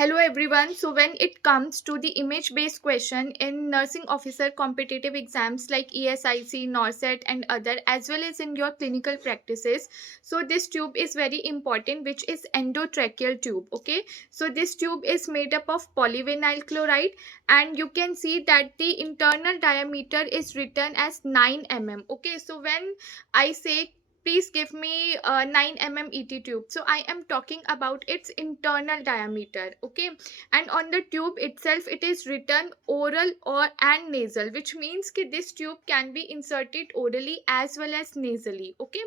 Hello everyone. So when it comes to the image based question in nursing officer competitive exams like ESIC, Norcet and other, as well as in your clinical practices, so this tube is very important, which is endotracheal tube. Okay, so this tube is made up of polyvinyl chloride, and you can see that the internal diameter is written as 9 mm. Okay, so when I say please give me 9 mm ET tube, so I am talking about its internal diameter. Okay, and on the tube itself it is written oral or and nasal, which means that this tube can be inserted orally as well as nasally. Okay,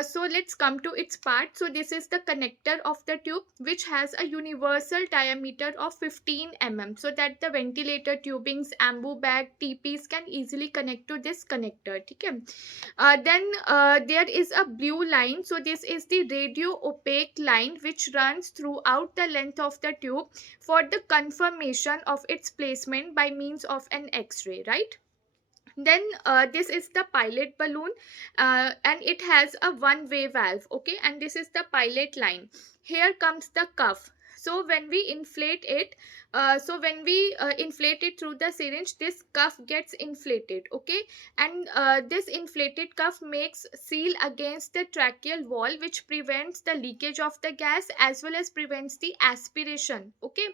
so let's come to its part. So this is the connector of the tube, which has a universal diameter of 15 mm, so that the ventilator tubings, ambu bag, TPs can easily connect to this connector. Okay, then there is a blue line. So this is the radio opaque line which runs throughout the length of the tube for the confirmation of its placement by means of an X-ray, right? Then this is the pilot balloon, and it has a one-way valve. Okay, and this is the pilot line. Here comes the cuff. So when we inflate it, inflate it through the syringe, this cuff gets inflated. Okay, and this inflated cuff makes seal against the tracheal wall, which prevents the leakage of the gas as well as prevents the aspiration. Okay,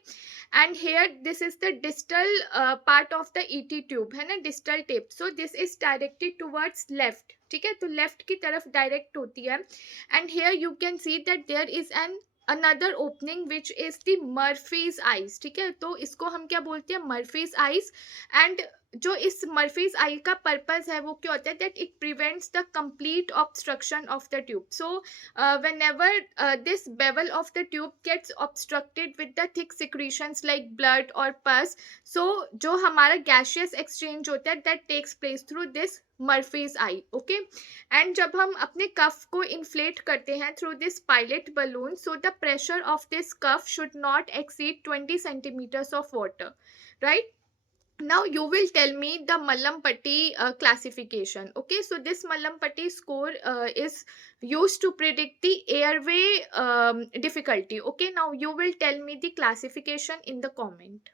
and here this is the distal part of the ET tube है ना, distal tip. So this is directed towards left. ठीक है, तो left की तरफ direct होती है, and here you can see that there is an another opening which is the Murphy's eyes. ठीक है, तो इसको हम क्या बोलते हैं, Murphy's eyes. And जो इस मर्फीज आई का पर्पस है वो क्या होता है, that it prevents the complete obstruction of the tube. So whenever this bevel of the tube gets obstructed with the thick secretions like blood or pus, so जो हमारा gaseous exchange होता है that takes place through this Murphy's eye. Okay, and जब हम अपने कफ को inflate करते हैं through this pilot balloon, so the pressure of this cuff should not exceed 20 centimeters of water, right? Now you will tell me the Mallampati classification. Okay, so this Mallampati score is used to predict the airway difficulty. Okay, now you will tell me the classification in the comment.